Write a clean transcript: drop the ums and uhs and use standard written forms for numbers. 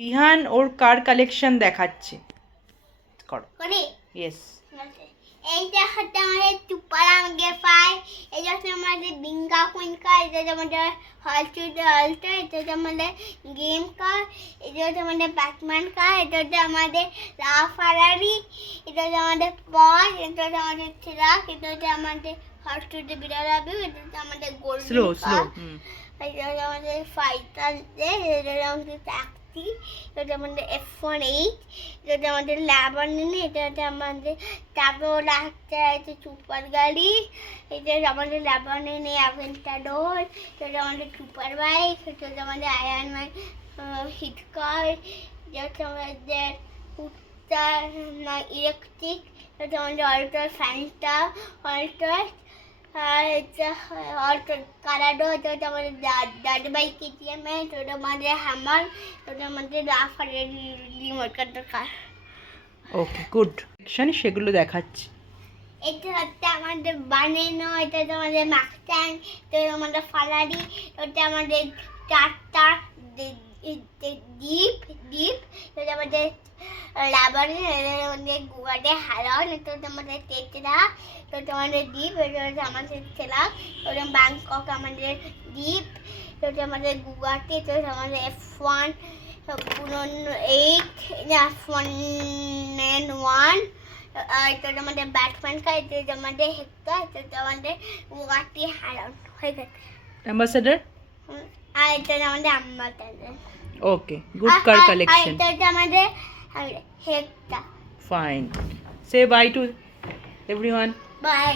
রিহান ওর car collection দেখাচ্ছে। করো। করি ইয়েস। এইটা হচ্ছে আমাদের টুপারাঙ্গে পাই, এটা হচ্ছে আমাদের বিঙ্গা কুইনকা, এটা হচ্ছে আমাদের হলচুডে হলটা, এটা হচ্ছে আমাদের গেম কার, এটা হচ্ছে আমাদের ব্যাটম্যান কার, এটা হচ্ছে আমাদের রাফারারি, এটা হচ্ছে আমাদের পজ, এটা হচ্ছে আমাদের ট্রাক, এটা হচ্ছে আমাদের হলচুডে বিড়ালাবি, এটা হচ্ছে আমাদের স্লো গোল্ডেন স্লো। কার, এটা হচ্ছে আমাদের ফাইটার, এটা হচ্ছে আমাদের ট্যাক্সি, এটা আমাদের F18, এটা হচ্ছে আমাদের ল্যাবনিনি, এটা হচ্ছে আমাদের তারপর একটা আছে সুপার গাড়ি, এটা হচ্ছে আমাদের ল্যাবনিনি অ্যাভেন্টাডোর, এটা হচ্ছে আমাদের সুপার বাইক, এটা হচ্ছে আমাদের আয়রন ম্যান হিটকার, এটা হচ্ছে আমাদের উত্তার ইলেকট্রিক, এটা হচ্ছে আমাদের অল্টার ফ্যান্টা অল্টার, আর এটা অল্টার কালাডো, এটা হচ্ছে আমাদের ডাড বাইক KTM, এটা হচ্ছে আমাদের হ্যামার, এটা হচ্ছে আমাদের রাফার রিমোট কার। Okay good. সেগুলো দেখাচ্ছি। এটা হচ্ছে আমাদের বানেনো, এটা হচ্ছে আমাদের মাকস্যান, এটা হচ্ছে আমাদের ফারারি, এটা আমাদের চারটা ডিপ, এটা হচ্ছে আমাদের লাবানি, এটা আমাদের গুয়াডে হারন, এটা হচ্ছে আমাদের তেতরা, এটা হচ্ছে আমাদের দ্বীপ, এটা হচ্ছে আমাদের ছেলাক, এটা হচ্ছে ব্যাংকক আমাদের দ্বীপ, এটা হচ্ছে আমাদের গুয়াহাটি, এটা হচ্ছে আমাদের F1 F1 এটা হচ্ছে আমাদের ব্যাটম্যান কার, এটা হচ্ছে আমাদের হেক্টর, এটা হচ্ছে আমাদের গুয়াহাটি হারন হয়ে গেছে। অ্যাম্বাসেডর। আর এটা হচ্ছে আমাদের আম্বাটাদের। Okay good car collection. এটা হচ্ছে আমাদের Hector. Fine. Say bye to everyone. By.